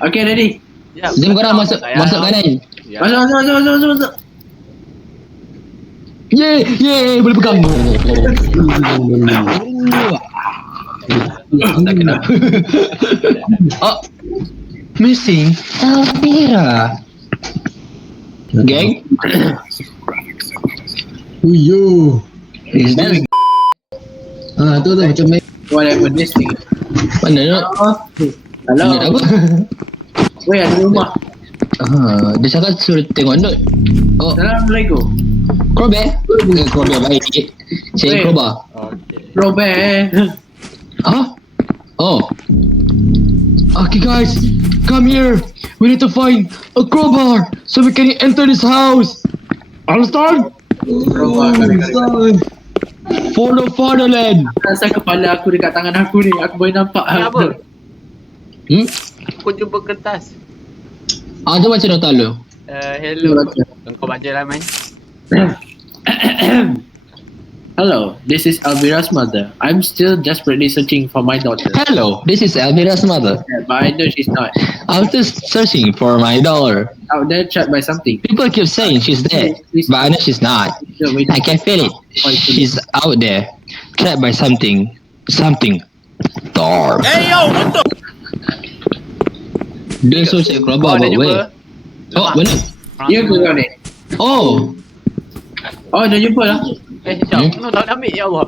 Okay, ready? Ya, Jom korang masuk kanan. Ya. Masuk. Yeay, boleh pegang. Tak kena. Oh, missing Elvira. Gang. Uyo. Is that Tu macam main. Whatever this thing. mana nak? Hello. Nak apa? Weh, ada rumah. Dia cakap suruh tengok note. Oh, Assalamualaikum. crowbar? Bukan crowbar baik. Saya crowbar. Okey. Robert. Oh. Okay guys, come here. We need to find a crowbar so we can enter this house. Understand? For the fatherland. Rasa kepala aku dekat tangan aku ni. Aku boleh nampak. Apa? Hmm? Aku jumpa kertas. Tu macam nak tahu. Hello. Kau baca lah, man. Hello, this is Elvira's mother. I'm still desperately searching for my daughter. Hello, this is Elvira's mother. But I know she's not. I'm just searching for my daughter. Out there trapped by something. People keep saying she's dead, but I know she's not. I can feel it. She's out there, trapped by something. Dark. Hey yo, betul. Dia suruh cek crowbar dah buat weh. jumpa. Oh, mana? Ya ke kau ni? Oh, Dah jumpa lah. Jom. No, tak ambil, ya Allah.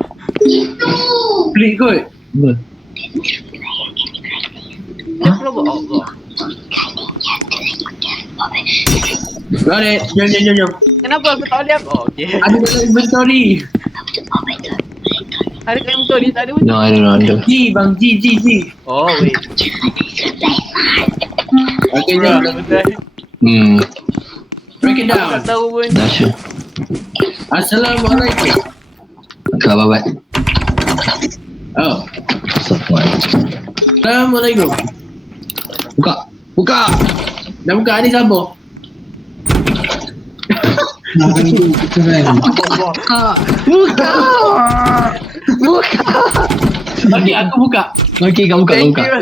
Pelik kot. Dia perlu buat Allah. Got it. Jom. Kenapa aku tak boleh ambil? Oh, okey. Ada dalam inventory. Ada kat inventory, tak ada pun. no, I don't know. G bang, G. Oh, wait. Okay, jom. Betul. Break it Aku down. tak tahu pun. Dah sure. Assalamualaikum. Kau babat. Oh. Software. Assalamualaikum. Buka. Dah buka ni siapa? Makan tu keren. Buka. Okay, aku buka. Okey, kau buka. Thank you.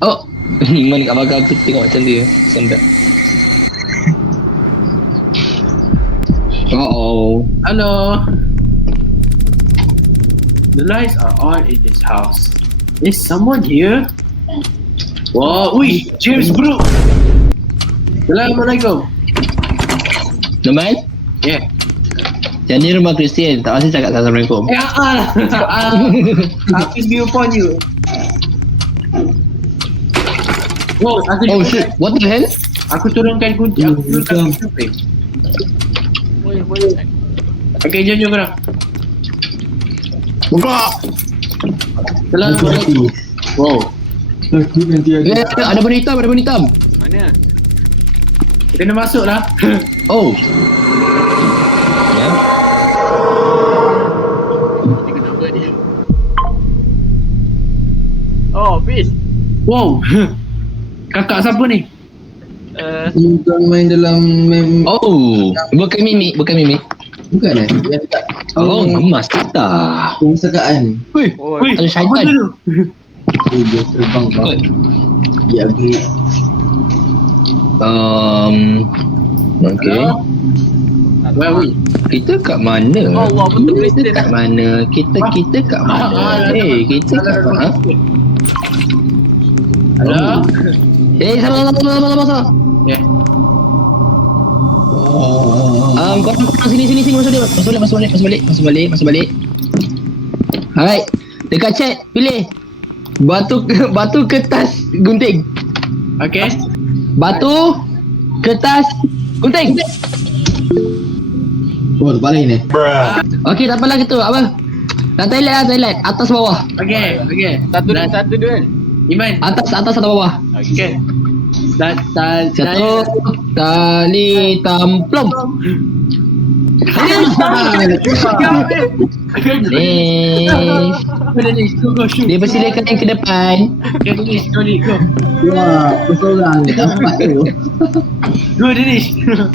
Oh, mana kat belakang aku tengok macam dia. Sedap. Hello. The lights are on in this house. Is someone here? Wow, James Brook. Assalamualaikum. Teman? Yeah. Yang ni rumah Kristian, tak pasti cakap Assalamualaikum. Peace be upon you. Wow, Oh shit, what the hell? Aku turunkan kunci. Aku turunkan kunci. Boleh. Okay, jom korang. Buka. Assalamualaikum. Wow. Takut nanti Ada benda hitam. Mana? Kena masuk lah. Oh. Ya. Dia kenapa dia? Oh, fish. Wow. Kakak siapa ni? Bukan main dalam Oh, bukan mimik. Bukan Yang dekat Oh, emas kita. perpustakaan. Wih, ada syaitan. Apa tu? Dia terbang bang. Dia agak Okay. Where are we? Kita kat mana? Oh, wah, betul Kristian. Kita kat mana? Kita kat mana? Kita kat mana? Hello? Salah. Yeah. Korang sini masuk balik. Alright. Dekat chat pilih batu kertas gunting. Okay. Batu kertas gunting. Oh, terbalik ni. Okey, tak apalah gitu. Apa? Toilet. Atas bawah. Okay. Satu dua. Iman. Atas atau bawah. Okay. Satu tali tamplom. Dia persilakan yang ke depan. Danish, go. Wah, bersorang ni. Nampak tu. Go, Danish. Go.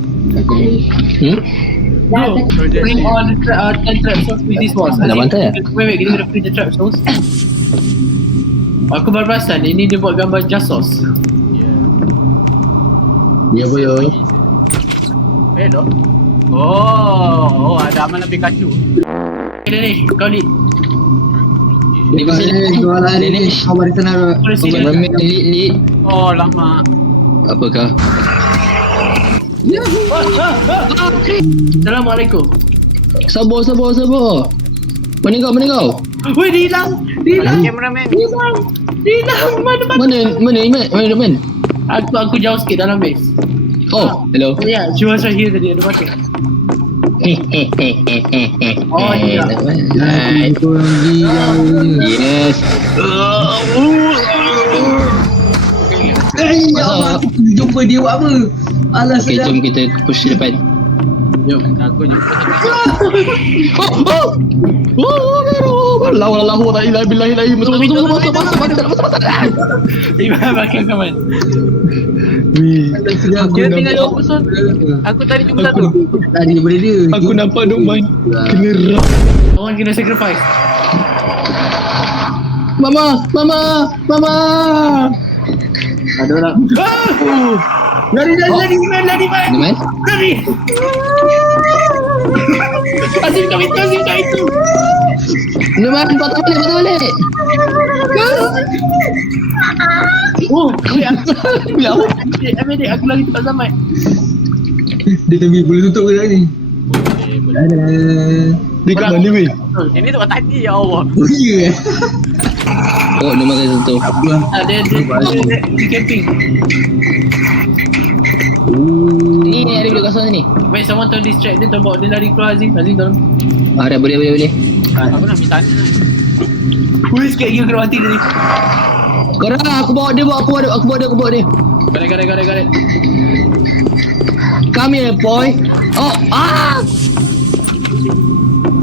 Bring all the 10 trap souls with this boss. Dah bantai ya? Wait, kita kena free the trap souls. Aku baru perasan ini dia buat gambar Jasos. Ya apa ya? Hello. Oh, ada amalan Pikachu. Okay, Danish, kau ni. Ni pasal Kau lah ni. Kau balik sana. Boleh sini. Lead. Oh, lama. Apakah? Assalamualaikum. Sabar. Mana kau? Weh, dia hilang. Cameraman. Mana? Aku jauh sikit dalam base. Oh, hello. Ya, she was right here tadi, ada batu. Oh, iya. Nice. Yes. Ya Allah, aku jumpa dia buat apa? Alah Okay, sedap. jom kita push depan. Jom. Aku jumpa satu. Allahu la ilaha illallah. Masuk. Iman makan kawan. Alah sedap. Kita tinggal 2 person. Aku tadi cuma satu. Tadi daripada dia. Aku nampak Numan kena rak. Orang kena sacrifice. Mama. Ada orang. Lari, man. Numan? Lari. Azim kau itu. Numan, patah balik. Oh, weh, Ya. Amin, aku lagi tempat Zaman. Dia tapi boleh tutup ke tak ni? Boleh. Ada. Dia kat mana weh? Ini tempat tadi, ya Allah. Oh ya. Oh, Numan kena sentuh. Dia camping. Ni ada bilik kosong ni. Wait, someone to distract dia, bawa dia lari keluar Azim tolong. Dah boleh. Aku nak minta tanya. Wih, sikit lagi aku kena mati tadi. Korang, aku bawa dia. Aku bawa dia. Got it. Come here, boy. Oh,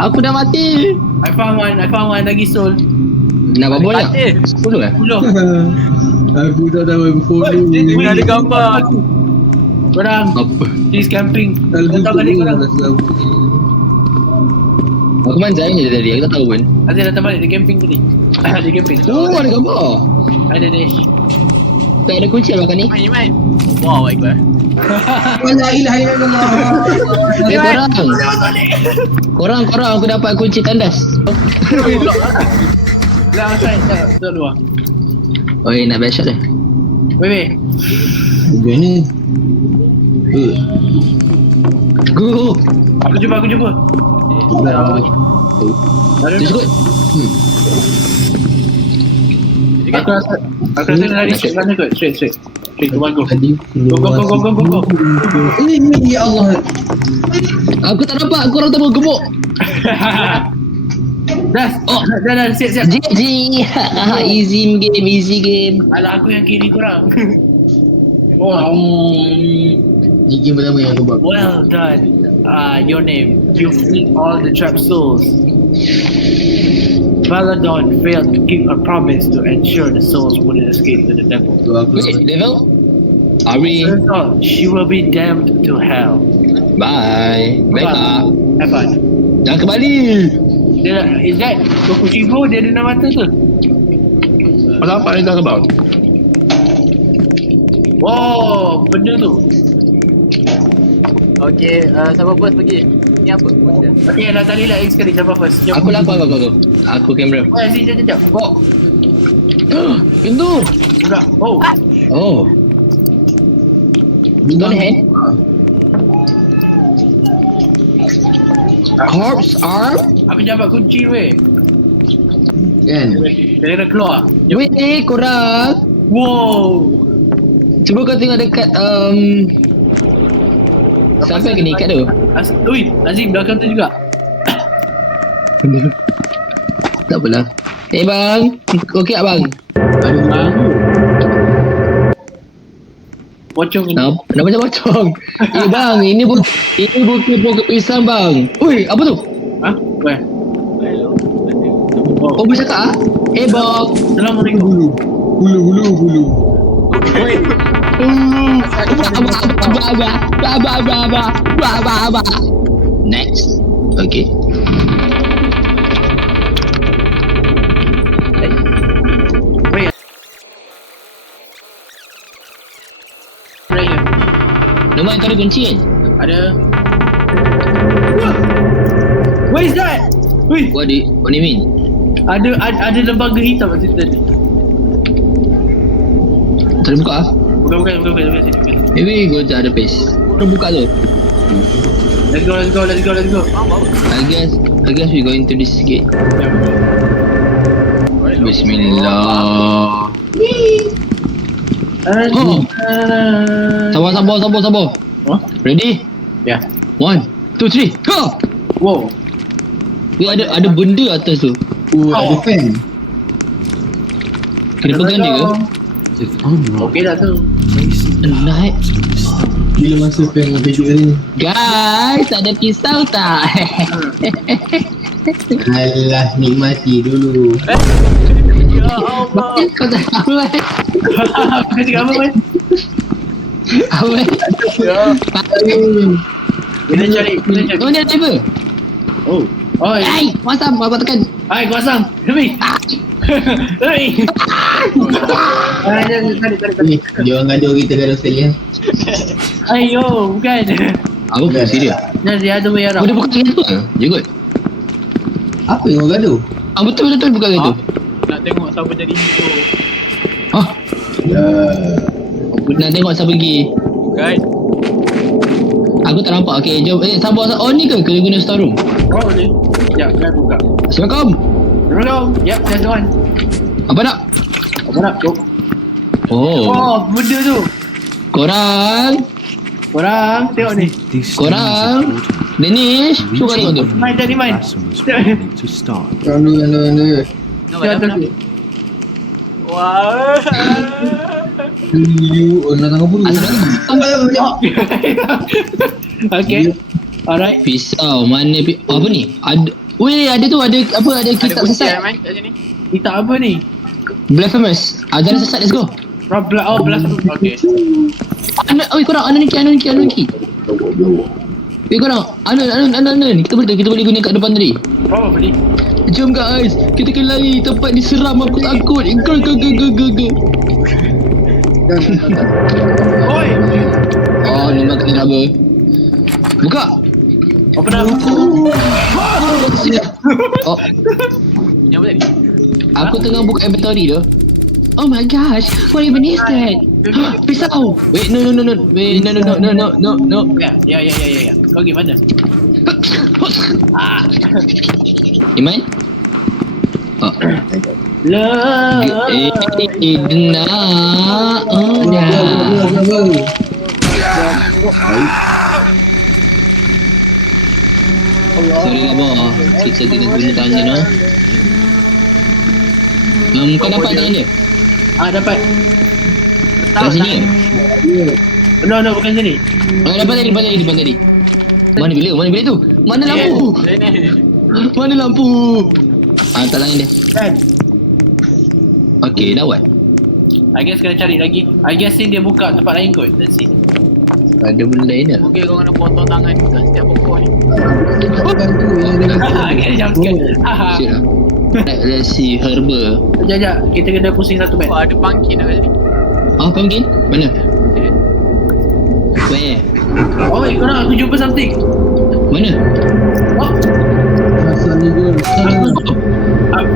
aku dah mati. I found one lagi soul. Nak bawa bola? Mati. 10 eh? 10. Aku tak tahu aku follow. Ini ada gambar. Korang, Apa? he's camping. Kalau Kau tahu balik korang. Aku manjai je tadi, aku tak tahu pun. Azim datang balik, dia camping tadi. Dia camping. Oh, ada gambar. Ada Dash. Tak ada kunci lah makan ni. Main. Wow, baiklah. La ilaha illallah. Korang, aku dapat kunci tandas. Lah, outside. Tak luar. Oh, nak best shot dah. Weh. Begini. Go. Aku jumpa. Just good. Aku rasa dia lari straight mana kot. Straight. Go. Tadi. Go. Ini ya Allah. Aku tak nampak, korang tak mau gemuk. Das. Dah, siap. GG. Easy game. Alah, aku yang kiri korang. Ni game pertama yang aku buat. Well done. Your name. You freed all the trapped souls. Valadon failed to keep a promise to ensure the souls wouldn't escape to the devil. So aku Wait, level? Are we? Turns out she will be damned to hell. Bye. Baiklah. Have fun. Jangan kembali. Is that Tokushibo? Dia ada 6 mata tu? Pasal apa yang tak about? Wow, benda tu. Okay, siapa first pergi? Ni apa? Okay, dah tali lah sekali. Siapa first? Jom. Aku lapar kau. Aku kamera. Oh, sini, jap. Oh. Pintu. Budak. Oh. Oh. Don't hand. Corpse arm? Aku dapat kunci weh. kan. Dia kena keluar. Wait ni korang. Wow. Cuba kau tengok dekat siapa yang kena ikat tu? Ui, Azim belakang tu juga. Tak apalah. Bang, okey tak bang? Ah. Pocong ni. Nak macam pocong. Bang, ini bukan pisang bang. Ui, apa tu? Ha? Weh. Oh, bercakap ah? Bang. Assalamualaikum. Hulu. Weh. Next. Okay. Weh. Rumah yang tak ada kunci kan? Ada. What is that? Wih, What do you mean? ada lembaga hitam kat situ tadi. Tak ada buka ah? Bukan sini. Maybe go to other place. Kau buka tu. Let's go. I guess we going to this gate. Bismillah. Oh. Sabar. Huh? Ready? Yeah. 1, 2, 3. Go! Wow. Ada benda atas tu. Ada fan. Kena pegang dia ke? If unlocked, Okey dah tu. place it Naik. to the stone. Bila masa fan dengan pejuk ni. Guys, ada pisau tak? Alah, nikmati dulu. Ya Allah. Kau tak tahu kan? Kau cakap apa, Man? Apa? Kita cari. Oh, ni ada apa? Oh. Oi. Hai, masam, apa tekan? Hai, kuasam. Hei. Hei. Tadi. Dia orang gaduh kita gaduh sekali ya. Ayo, bukan. Apa pun serius? Dia ada way Oh, dia bukan gitu ke? Je kot. Apa yang orang gaduh? Betul bukan gitu. Nak tengok siapa jadi hero. Hah? Nak tengok siapa pergi. Guys. Aku tak nampak. Okay, jom. Sabar. Oh, ni ke? Kena guna storeroom. Oh, ni. Ya, dah buka. Assalamualaikum. Yep, that's the one. Apa nak? Apa nak? Go. Oh, Oh, benda tu. korang. Tengok ni. These stones Korang. are important. Danish. Suka tengok tu. Main tadi, main. Lesson was beginning to start. Anu. Nampak dah tu. Wah. You, nak tangkap bulu. Okay. Alright. Pisau. Mana apa ni? Ada tu. Ada apa? Ada Ada kitab kunci sesat. man kat sini. Kita apa ni? Blasphemous. Ajaran sesat. Let's go. Belas. Okay. Korang. Anu ni. Korang. Anu ni. Kita boleh guna kat depan tadi. Apa beli? Jom guys. Kita kena lari. Tempat diseram. Aku takut. Go. Oi. Oh, memang kena apa? Buka. Apa dah? Oh, Yang apa tadi? aku tengah buka inventory tu. Oh my gosh, what even is that? Pisau. Wait, no. Wait, no. Ya. Kau pergi mana? Iman? Oh. Love. Idna. Oh, dah. Sorry lah, boh. Kita kena guna tangan dia, no? Kau dapat tangan dia? Dapat. Kat sini ke? No, bukan sini. Dapat tadi. Mana bilik tu? Mana lampu? Sini. Mana lampu? Tak tangan dia. Kan? Okay, dah buat. I guess kena cari lagi. I guess ni dia buka tempat lain kot. Let's see. Ada benda lain tak? Mungkin kau kena potong tangan kat setiap pokok ni. Okay, jam sikit. Shit lah. Let's see, herba. Sekejap. Kita kena pusing satu bag. Oh, ada pumpkin kat sini. Oh, pumpkin? Mana? Sini. Where? Oh, korang aku jumpa something. Mana? Oh, Asal ni gol.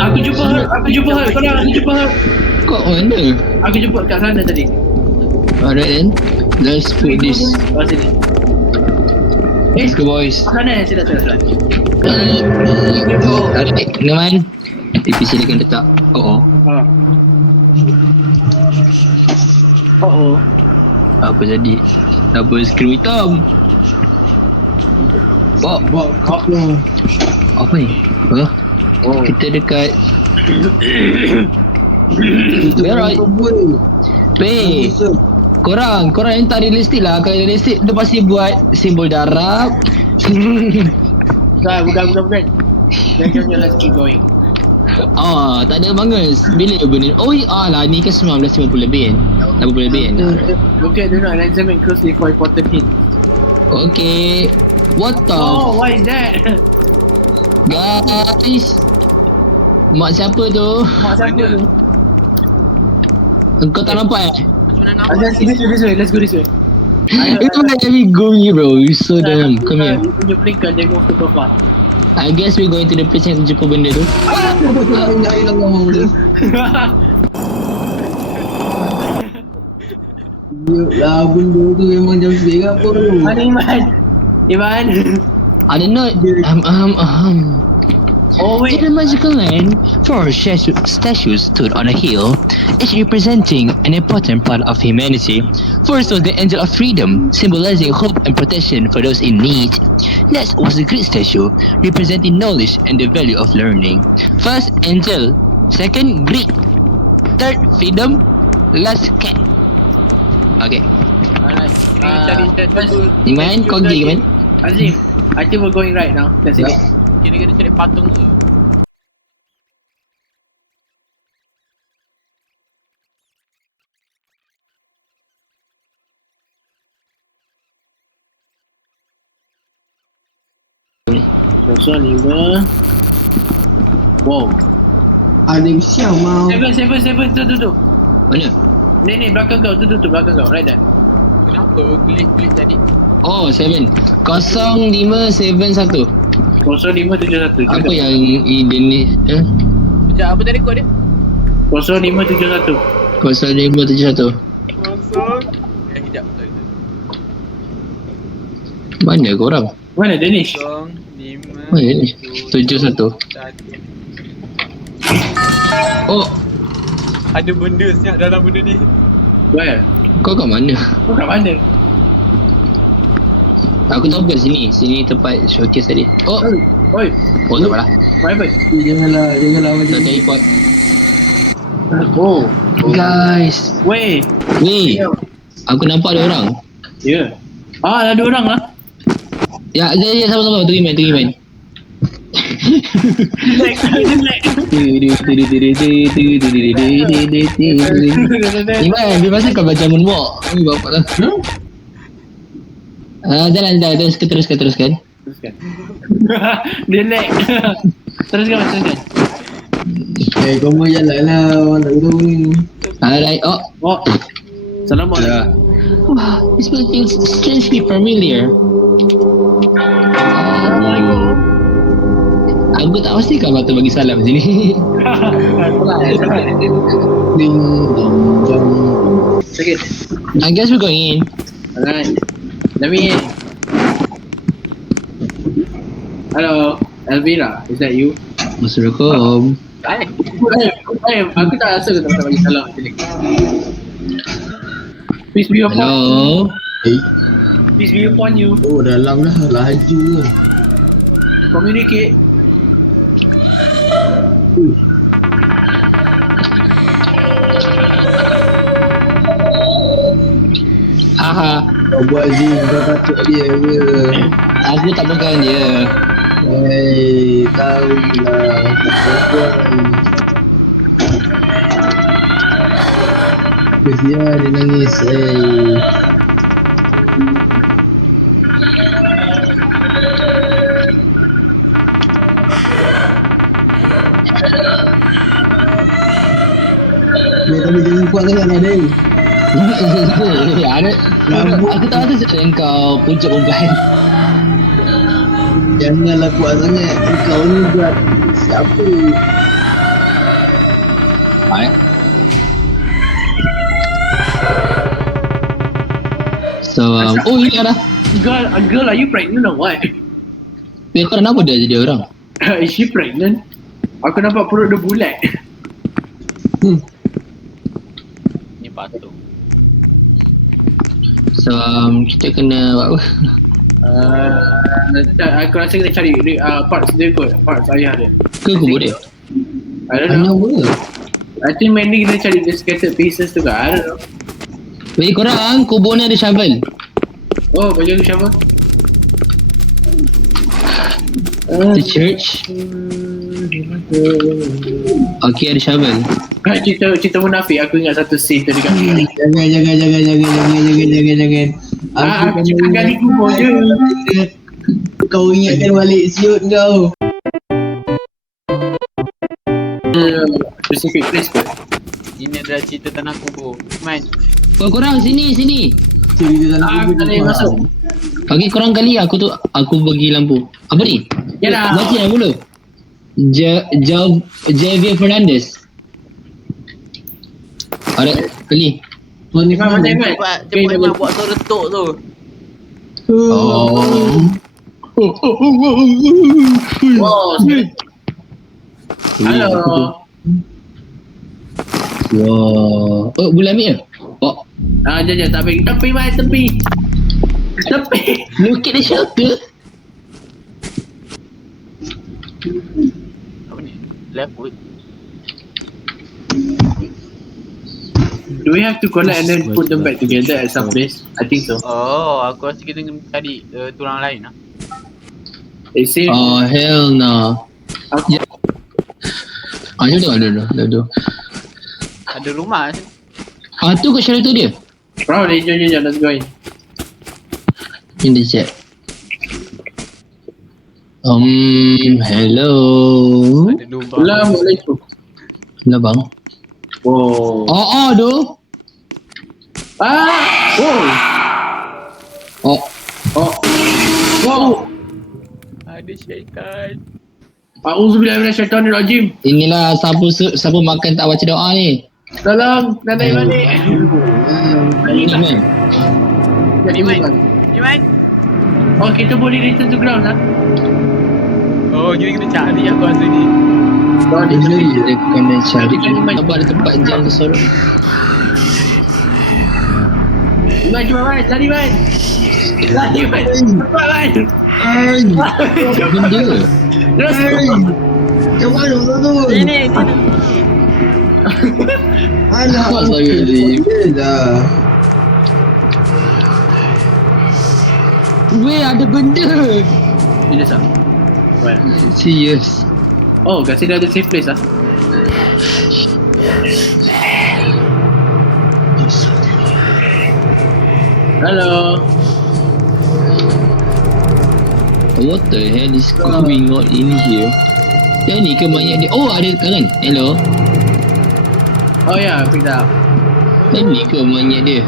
aku jumpa her. Korang, aku jumpa her. Kau mana? Aku jumpa kat sana tadi. Alright then. Let's put this. Oh, sini. Let's go boys. Sana, sila. Alright, teman. TV silakan letak. Oh. Oh. Apa jadi? Double screen hitam. Bawa kap lah. Apa ni? Oh. Kita dekat. Alright. Weh. Korang yang tak realistik lah. Kalau realistik tu pasti buat simbol darab. Bukan. Jom, let's keep going. Tak ada bangus. Bila benda ni? Oh, lah ni kan 1950 lebih kan? 80 lebih kan? Look at the note and examine closely for important hint. Okay. What the? Oh, what is that? Guys. Mak siapa tu? Mak siapa tu? Kau tak nampak eh? Macam mana nampak? This way, let's go this way. It's like every go here, bro. You're so dumb. Come here. You punya blinker, dia go super far. I guess we're going to the place yang jumpa benda tu. Lain lah ngomong tu. Lah benda tu memang jam sebelah apa tu. Mana Iman? Iman? I don't know. Oh wait. In a magical land, four statues stood on a hill, each representing an important part of humanity. First was the Angel of Freedom, symbolizing hope and protection for those in need. Next was the Great Statue, representing knowledge and the value of learning. First, Angel. Second, Greek. Third, Freedom. Last, Cat. Okay. Alright. Cari statue. Iman, kau pergi Iman? Azim, I think we're going right now. That's it. Kira kena cari patung tu. Kosong 5. Wow. Ada yang siang mau. 7. Tu. Mana? Ni belakang kau. Tu belakang kau. Right there. Kenapa klik tadi? Oh, 7. 0571. 0571. Apa yang Eden ni? Sekejap, apa tadi kod dia? 0571. 0571. Sekejap. Mana korang? Mana Danish? 05 Mana ni? 71. Oh, Ada benda siap dalam benda ni. Where? kau kat mana? Kau kat mana? Aku tahu bukan sini. Sini tempat showcase tadi. Oh, Oi. oh tak apalah. What happened? Janganlah macam Tak ni. teleport. Oh. Guys. Wait. Weh, aku nampak ada orang. Ya. Ada orang lah. Ya, sama-sama. Tunggu main. Iman, dia pasal kau baca moonwalk. Ini bapak lah. Jalan. Teruskan. Teruskan. Dia lag. Teruskan. Kau mau jalan lah. Mana tu ni. Alright, oh. Assalamualaikum. Wow, this place feels strangely familiar. Aku tak pasti kau patut bagi salam sini. Ding dong dong. Sakit. I guess we're going in. Alright. Let me in. Hello, Elvira. Is that you? Assalamualaikum. Aku tak rasa kau tak bagi salam macam ni. Peace be upon Hello. Peace be upon you. Oh dalam lah. Laju lah. Communicate. Haha. Kau buat Zim. Kau takut dia ke? Aku tak pegang dia. Hei, tahu lah. Kesian dia nangis. Dia tapi jangan kuat sangat lah dia. Ada. Aku tak rasa cakap kau puncak perempuan. Janganlah kuat sangat. Kau ni buat siapa? Baik. So, oh ini ada. Girl, are you pregnant or what? Kau kenapa dia jadi orang? Is she pregnant? Aku nampak perut dia bulat. Ni patung. So, kita kena buat apa? Aku rasa kita cari parts dia kot. Parts ayah dia. Ke kubur dia? I don't know. Mana? I think mainly kita cari the scattered pieces tu kan. I don't know. Weh korang, kubur ni ada shovel. Oh, baju aku siapa? The church. Okay, ada shovel. Cerita munafik, aku ingat satu scene tu dekat Jangan. aku cakap gali kubur je. Kau ingatkan balik siut kau. Specific place kot. Ini adalah cerita tanah kubur. Man, Korang sini. Cerita dalam Aku tak boleh masuk. Bagi korang kali aku bagi lampu. Apa ni? Yalah. Baca yang dulu. Javier Fernandez. Ada kali. Tuan ni Iman, mana? Iman. Cepat Iman buat suara tok tu. Oh. Oh, halo. Wah. Oh, boleh ambil ke? Oh, Jom, tepi, Mat, tepi. look at the shelter. Apa ni? Left wood. Do we have to collect and then put them back together at some place? I think so. Oh, aku rasa kita kena cari tulang lain lah. They say Oh, hell no. aku, Jom tengok. Ada rumah sini. Tu kat shelter dia. jom, let's go in. In the chat. Hello. Ada lubang. Assalamualaikum. Hello bang. Oh. Tu. Oh. Oh, Wow. Ada syaitan. A'udzubillahi minasyaitonirrajim. inilah siapa makan tak baca doa ni. Tolong, Nana balik. Ni man. Iman. Iman. Oh, kita boleh return to ground lah. Oh, kita kena cari aku rasa ni. Oh, di tepi. Kita kena cari. Apa ada tempat jalan sorok. Iman, cuma Man. Lari, Man. Cepat, Man. Benda ke? Terus. Macam mana tu? Ini. Alah. Astagfirullahaladzim. Dah. Weh, ada benda. Ini sah. Where? Serius. Oh, kat sini ada safe place lah. Hello. What the hell is going on in here? Yang ni ke mayat dia? Oh, ada tangan. Hello. Oh yeah, pick that up. Yang ni ke mayat dia?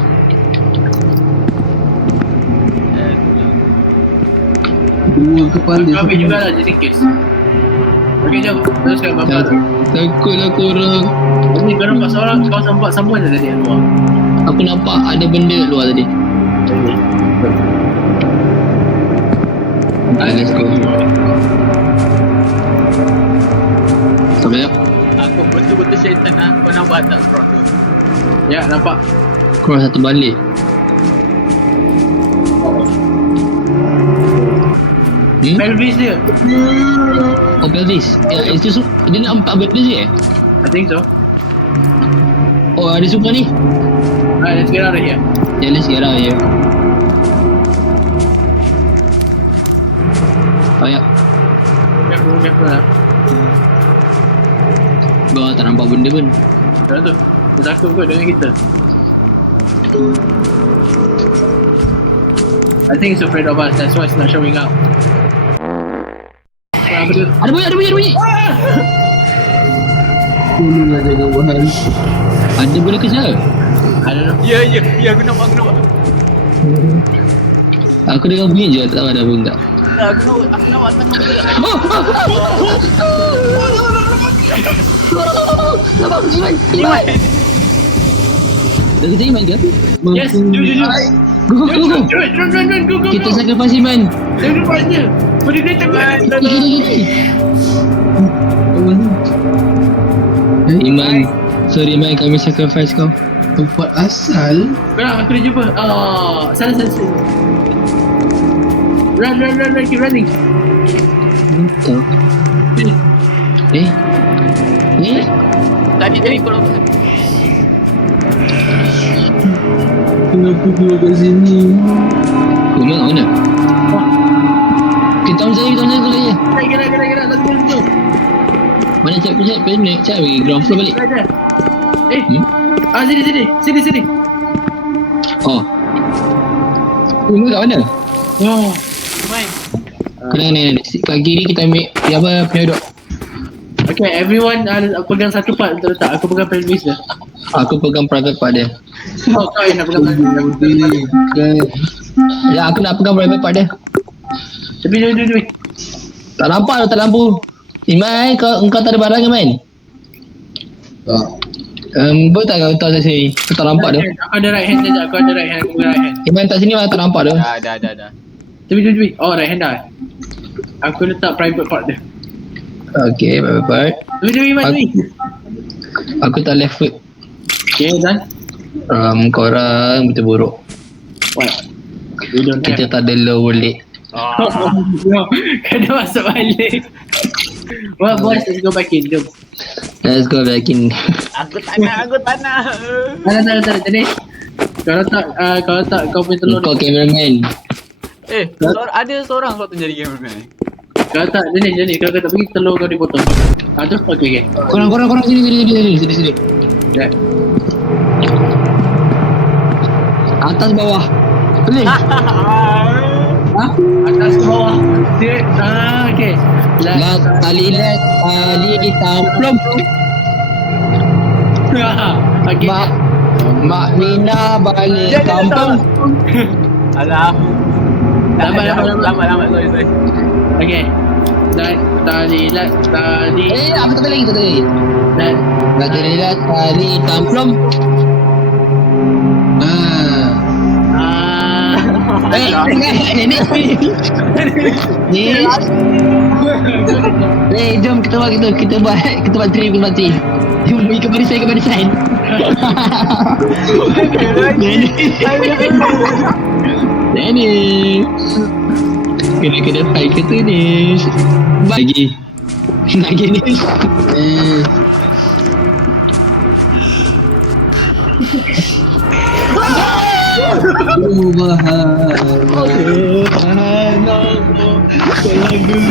Dua kepala. Aku ambil jugalah just in case. Okay, jom. Terus kat bapa tu. Takutlah korang. Ni kau nampak seorang, kau nampak someone dah tadi kat luar. Aku nampak ada benda kat luar tadi. Okay, let's go. Sampai jap. Aku betul-betul syaitan lah. Kau nampak tak cross tu? Ya, nampak. Cross satu balik. Pelvis dia. Oh, pelvis. Itu dia nak empat benda je I think so. Oh, ada semua ni. Alright, let's get out of here. Yeah, let's get out of here. Oh, ya. Careful lah. Gua tak nampak benda pun. Dah tu. Dia takut kot dengan kita. I think it's afraid of us. That's why it's not showing up. Apa dia? Ada bunyi. Tolonglah jaga bahan. Ada benda kecil. I don't know. Ya, aku nampak. Aku dengar bunyi je, tak tahu ada pun tak. Aku nampak tangan dia. Iman. Dah kita Iman ke? Yes, jom. Go. Run, go. Kita sacrifice Iman. Jangan lupa je. Boleh kereta kan? Gini. Iman. Sorry Iman, kami sacrifice kau. Tempat asal. Sekarang aku dah jumpa. Sana. Run, keep running. Betul. Ni? Tadi kalau Kenapa keluar kat sini? Iman kat mana? Kita on saya dulu je. Gerak. Let's go. Mana cak pergi ground floor balik. Sini. Oh. Iman kat mana? Oh. main. Kena kat kiri kita ambil penodok. Okay, everyone pegang satu part untuk letak. Aku pegang pelvis dia. Aku pegang private part dia. Kau yang nak pegang Kan. Ya, aku nak pegang private part dia. Tapi dia. Tak nampak dah, tak lampu. Iman, kau tak ada barang ke, Man? Tak. Boleh tak kau tahu saya sini? Aku tak nampak dah. Aku ada right hand sekejap. Aku ada right hand. Aku pegang right hand. Iman tak sini, tak nampak dah. Dah. Tapi. Oh, right hand dah. Aku letak private part dia. Okay, private part. Tapi Iman ni. Aku tak left foot. Okay, done. Korang betul buruk. What? You don't have. Kita tak ada lower leg. No, kena masuk balik. Well, boys, let's go back in. Jom. Let's go back in. Aku tak nak. Tak. Jadi, kalau tak kau punya telur. Kau cameraman. Ada seorang waktu jadi cameraman. Kalau tak, jadi kalau kau tak pergi telur kau dipotong. Terus okay. Korang sini. Ya. Atas bawah. Boleh? Atas ke bawah. Dia, okay. Tali tamplom. Okay. Mak Mina balik kampung. Alah. Lambat, sorry. Okay. Tali. Apa tak lagi? Tali tamplom. Ni. Jom kita buat trip. Jom ke barisan. Dennis. Kena fight ke tu ni? Lagi ni.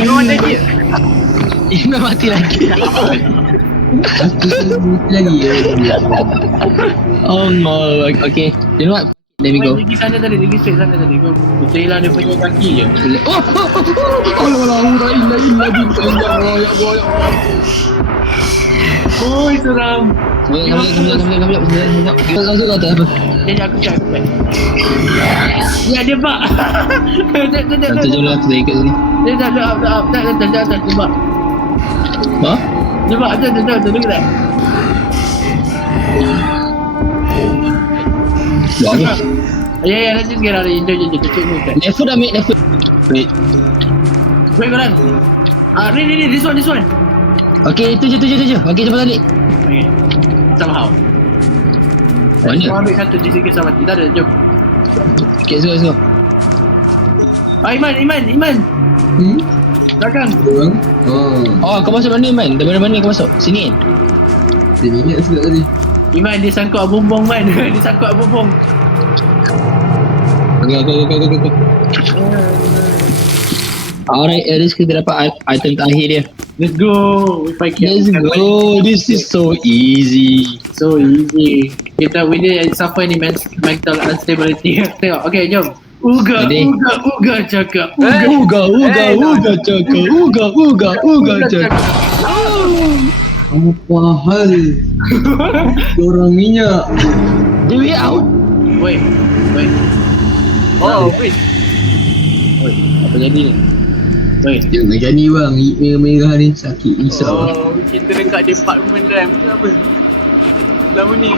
Memang jadi. Imam mati lagi. Lagi. Oh no. Okay. You know what? Let me go. Pergi sana tadi. Kau hilang dia punya kaki je. Oi, seram. Kamu kau tak apa? Jadi aku cakap. Ya, dia bak. Satu jam lah kita ikut sini. Dia tak tembak. Ha? Dia bak, tu dekat tak? Buat apa? Ya, let's just get out of here. Jom. Left foot dah mate, left foot. Wait. Wait, korang. Ni, this one. Okay, tu je. Okay, cepat balik. Okay. Somehow. Mana? Kau ambil satu di sini sama. Tidak ada, jom. Okay, let's go. Iman. Belakang. Oh, kau masuk mana Man? Dari mana kau masuk? Sini kan? Dia minyak sebab tadi. Iman, dia sangkut bumbung, Man. Dia sangkut bumbung. Okay, go. Alright, at least kita dapat item terakhir dia. Let's go. If I can. Let's go. This is so easy. So easy. We didn't suffer any mental instability. Tengok. Okay, jom. Uga cakap. Uga cakap. Apa hal? Orang minyak. Do we out? Wait. Oh, wait. Wait, apa jadi ni? Wait. Jangan jadi bang, merah ni sakit risau. Oh, kita dekat department RAM tu apa? Lama ni.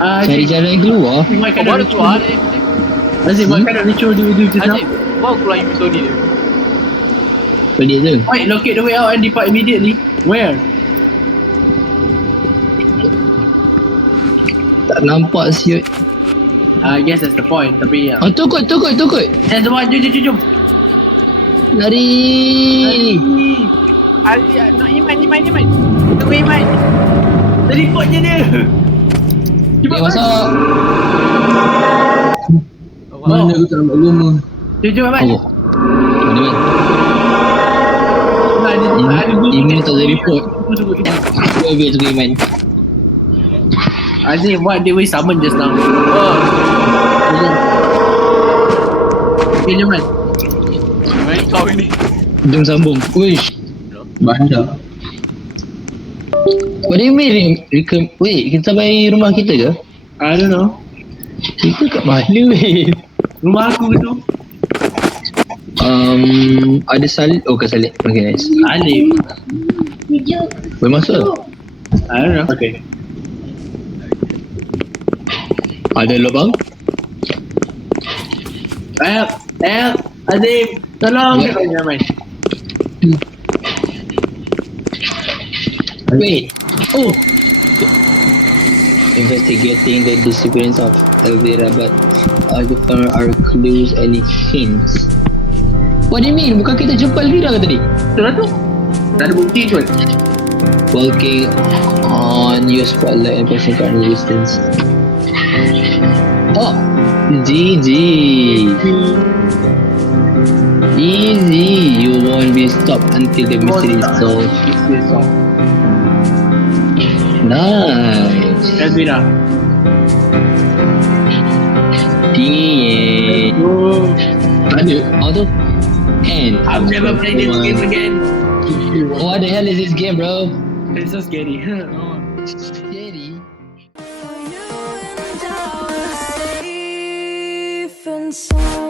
Cari jalan keluar. Why Kau baru keluar ni. Azim, why cannot ritual do just now? Asyik, baru keluar episode dia. Pelik tu. Wait, locate the way out and depart immediately. Where? Tak nampak siut. I guess that's the point. Tapi ya. Oh, tukut. That's the one. Jom. Lari. Ali, nak Iman. Tunggu Iman. Teleport je dia. Okay, masuk. Mana aku tak nampak goma. Jom, Ahmad. Oh. Mana Man? Iman tak ada report. Wait, Iman. Azim, what did we summon just now? Oh, Okay, jom, Man. main kau ni. Jom sambung. Wish. Bandar. What do you mean? Wait, kita sampai rumah kita ke? I don't know. Itu kat mana weh? Rumah aku tu. Ada salib. Oh, kat salib. Okay, nice. Alif. Boleh masuk? I don't know. Okay. Ada lubang? Help. Azim. Tolong. Ya. Jangan main. Wait. Oh. Investigating the disappearance of Elvira, but the found are clues any hints. What do you mean? Bukan kita jumpa Elvira ke tadi? Itulah tu. Tak ada bukti kot. Walking on your spotlight and pressing current resistance. Oh, GG. Easy. You won't be stopped until the mystery is solved. Nice. Elvira. Yeah. Oh. Ada. Oh tu. And I've never played this game again. what the hell is this game, bro? It's so scary. Scary. You and I were safe and sound.